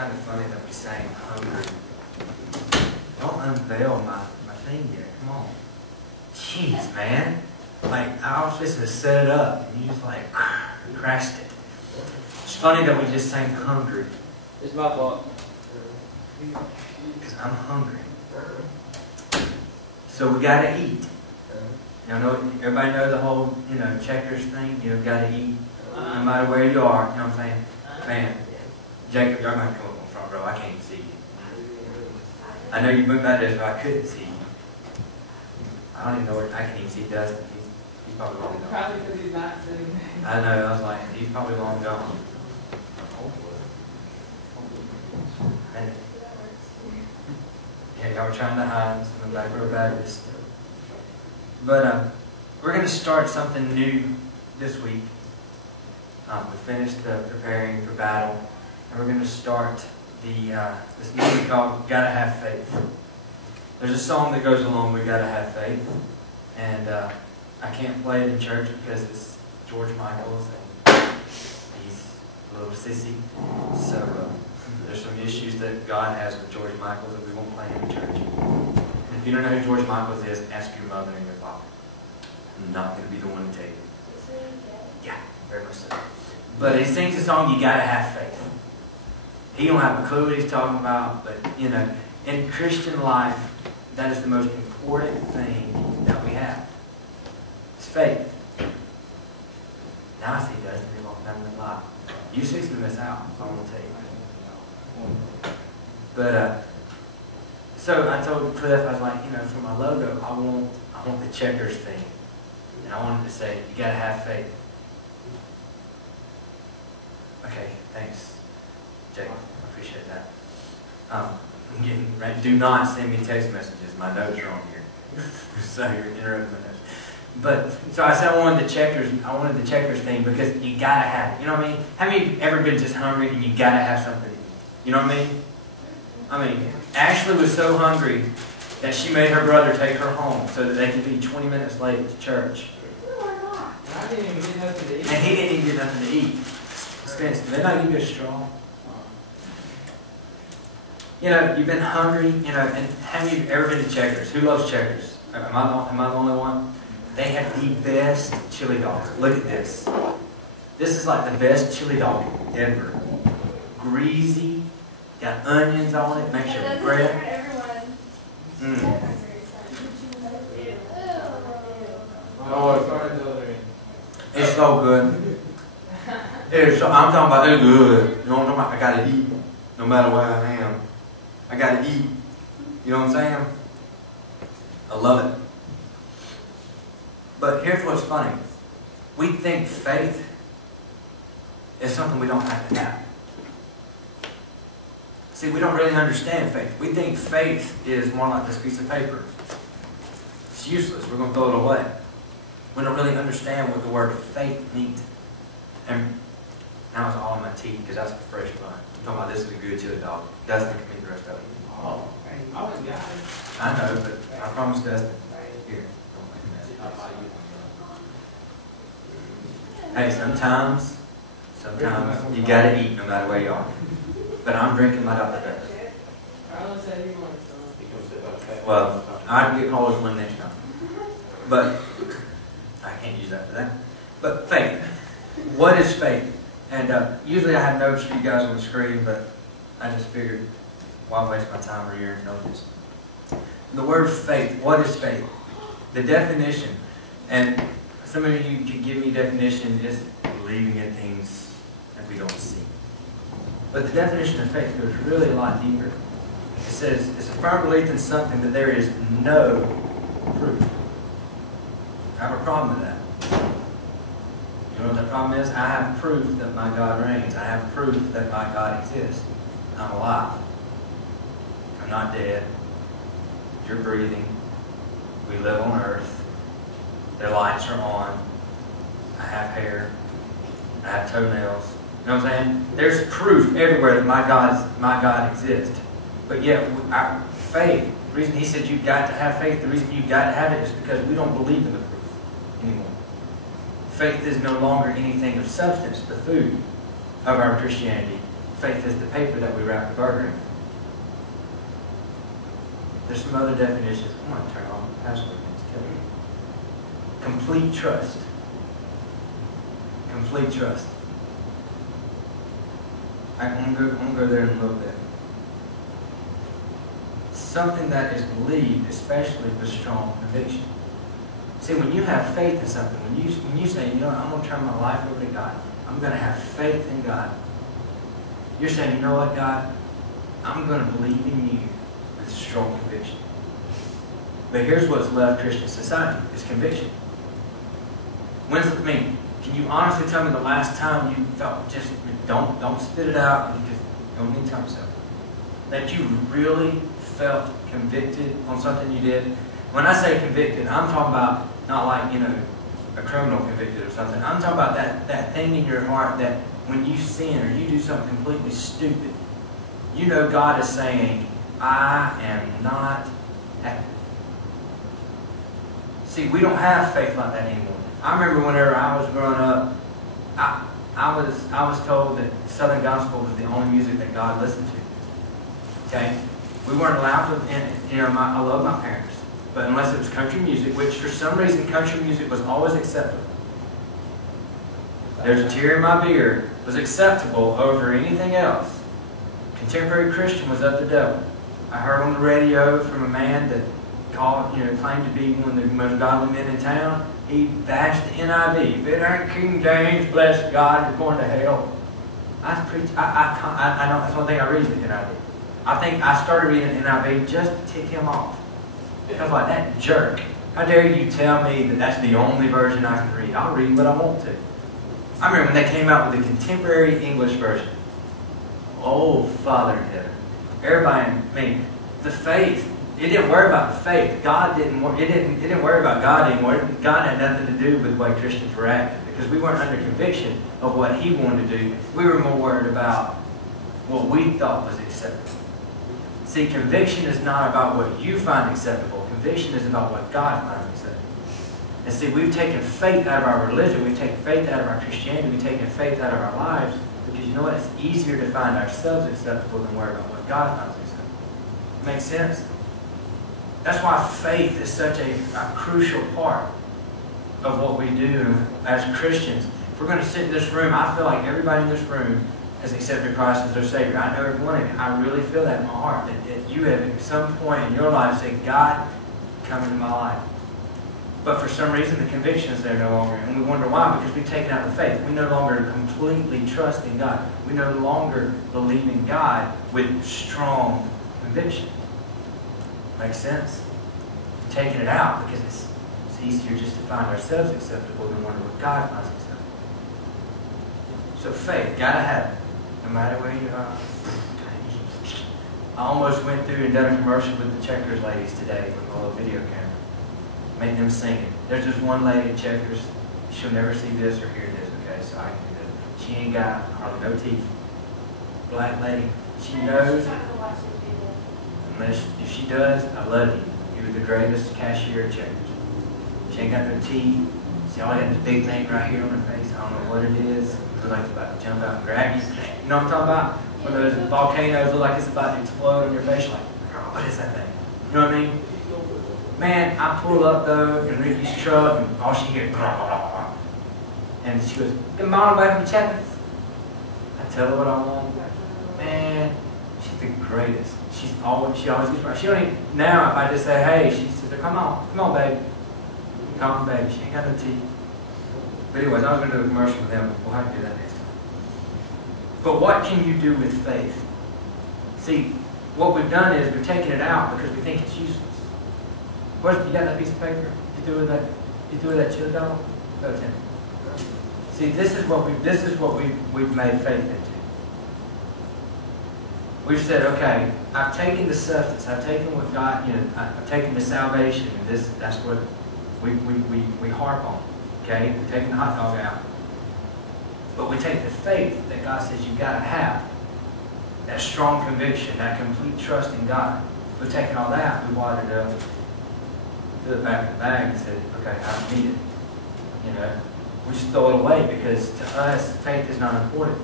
kind of funny that we sang hungry. Don't unveil my thing yet. Come on. Jeez, man. Like, I was just to set it up, and you just like crashed it. It's funny that we just sang hungry. It's my fault. Because I'm hungry. So we gotta eat. You know, everybody know the whole, checkers thing? Gotta eat. No matter where you are, you know what I'm saying? Man, Jacob, you're going to come up in front row. I can't even see you. I know you moved out there so I couldn't see you. I don't even know where, I can't even see Dustin. He's probably long gone. Probably because he's not sitting there. I know, I was like, he's probably long gone. And, yeah, y'all were trying to hide some back row Baptist. But we're going to start something new this week. We finished the preparing for battle, and we're going to start this movie called "Gotta Have Faith." There's a song that goes along with "Gotta Have Faith," and I can't play it in church because it's George Michael's, and he's a little sissy. So there's some issues that God has with George Michael that we won't play him in church. And if you don't know who George Michael is, ask your mother and your father. I'm not going to be the one to tell you. Yeah, very much so. But he sings a song, "You Gotta Have Faith." He don't have a clue what he's talking about, but in Christian life, that is the most important thing that we have. It's faith. Now I see Dustin walking down the lot. You're fixing to miss out, so I'm gonna tell you. But so I told Cliff, I was like, for my logo, I want the checkers thing, and I wanted to say, "You gotta have faith." Okay, thanks, Jake. I appreciate that. I'm getting ready. Do not send me text messages. My notes are on here, so you're interrupting my notes. But so I said I wanted the checkers thing because you gotta have it. You know what I mean? Have you ever been just hungry and you gotta have something to eat? You know what I mean? Ashley was so hungry that she made her brother take her home so that they could be 20 minutes late to church. I didn't even get nothing to eat. And he didn't even get nothing to eat. Spence, did they not give you a straw? You've been hungry, and have you ever been to Checkers? Who loves Checkers? Am I the only one? They have the best chili dogs. Look at this. This is like the best chili dog ever. Greasy, got onions on it, makes your bread. It's so good. I'm talking about they're good. You know what I'm talking about? I gotta eat no matter where I am. I gotta eat. You know what I'm saying? I love it. But here's what's funny. We think faith is something we don't have to have. See, we don't really understand faith. We think faith is more like this piece of paper. It's useless. We're going to throw it away. We don't really understand what the word faith means. And now it's all in my teeth because that's a fresh bun. I'm talking about this is a good chili dog. Dustin can eat the rest of it. Oh, I was got it. I know, but I promise Dustin. Here. Hey, sometimes you gotta eat no matter where you are. But I'm drinking my Dr. Pepper. I don't say you want some. Well, I can get called one next time. But I can't use that for that. But faith. What is faith? And usually I have notes for you guys on the screen, but I just figured, why waste my time over here and notes? The word faith. What is faith? The definition. And some of you can give me definition is believing in things that we don't see. But the definition of faith goes really a lot deeper. It says it's a firm belief in something that there is no proof. I have a problem with that. You know what the problem is? I have proof that my God reigns. I have proof that my God exists. I'm alive. I'm not dead. You're breathing. We live on earth. Their lights are on. I have hair. I have toenails. You know what I'm saying? There's proof everywhere that my God exists. But yet, our faith, the reason he said you've got to have faith, the reason you've got to have it is because we don't believe in the proof anymore. Faith is no longer anything of substance, the food of our Christianity. Faith is the paper that we wrap the burger in. There's some other definitions. I'm going to turn on the password. It's killing me. Complete trust. Complete trust. I'm going to go there in a little bit. Something that is believed, especially with strong conviction. See, when you have faith in something, when you say, you know what, I'm going to turn my life over to God. I'm going to have faith in God. You're saying, you know what, God, I'm going to believe in you with strong conviction. But here's what's left Christian society, is conviction. Can you honestly tell me the last time you felt, just don't spit it out, you just don't need to tell yourself, that you really felt convicted on something you did? When I say convicted, I'm talking about not like, a criminal convicted or something. I'm talking about that thing in your heart that when you sin or you do something completely stupid, you know God is saying, I am not happy. See, we don't have faith like that anymore. I remember whenever I was growing up, I was told that Southern Gospel was the only music that God listened to. Okay? We weren't allowed to, and I love my parents, but unless it was country music, which for some reason country music was always acceptable. There's a Tear in My Beer was acceptable over anything else. Contemporary Christian was of the devil. I heard on the radio from a man that claimed to be one of the most godly men in town. He bashed the NIV. If it ain't King James, bless God, you're going to hell. I know that's one thing I read the NIV. I think I started reading the NIV just to tick him off. Because like, that jerk, how dare you tell me that that's the only version I can read? I'll read what I want to. I remember when they came out with the contemporary English version. Oh, Father in heaven. Everybody, the faith, it didn't worry about the faith. God didn't worry about God anymore. God had nothing to do with the way Christians were acting, because we weren't under conviction of what He wanted to do. We were more worried about what we thought was acceptable. See, conviction is not about what you find acceptable. Conviction is about what God finds acceptable. And see, we've taken faith out of our religion. We've taken faith out of our Christianity. We've taken faith out of our lives, because you know what? It's easier to find ourselves acceptable than worry about what God finds acceptable. Makes sense? That's why faith is such a crucial part of what we do as Christians. If we're going to sit in this room, I feel like everybody in this room has accepted Christ as their Savior. I know every one of you. I really feel that in my heart, that you have at some point in your life said, God, come into my life. But for some reason, the conviction is there no longer. And we wonder why, because we've taken out the faith. We no longer completely trust in God. We no longer believe in God with strong conviction. Makes sense? We've taken it out because it's easier just to find ourselves acceptable than wonder what God finds acceptable. So faith, gotta have it. No matter where you are. I almost went through and done a commercial with the Checkers ladies today with a little video camera. Made them sing it. There's just one lady at Checkers. She'll never see this or hear this, okay? So I can do that. She ain't got hardly no teeth. Black lady. She knows. If she does, I love you. You're the greatest cashier at Checkers. She ain't got no teeth. See, all I got this big thing right here on her face. I don't know what it is. It looks like it's about to jump out and grab you. You know what I'm talking about? When those volcanoes look like it's about to explode on your face. You're like, girl, what is that thing? You know what I mean? Man, I pull up though in Ricky's truck and all she hears, blah, blah, blah. And she goes, "Good morning, back from Checkers." I tell her what I want. Man, she's the greatest. She always gets right. She don't even, now if I just say, hey, she says, come on, baby. Come on, baby. She ain't got no teeth. But anyways, I was going to do a commercial with them. We'll have to do that next time. But what can you do with faith? See, what we've done is we've taken it out because we think it's useless. You got that piece of paper? You do with that chili dog? Go Tim. See, this is what we've made faith into. We've said, okay, I've taken the substance, I've taken what God, I've taken the salvation, and that's what we harp on. Okay? We've taken the hot dog out. But we take the faith that God says you've got to have. That strong conviction, that complete trust in God. We've taken all that, we watered it up, threw it back in the bag and said, okay, I don't need it. We just throw it away because to us, faith is not important.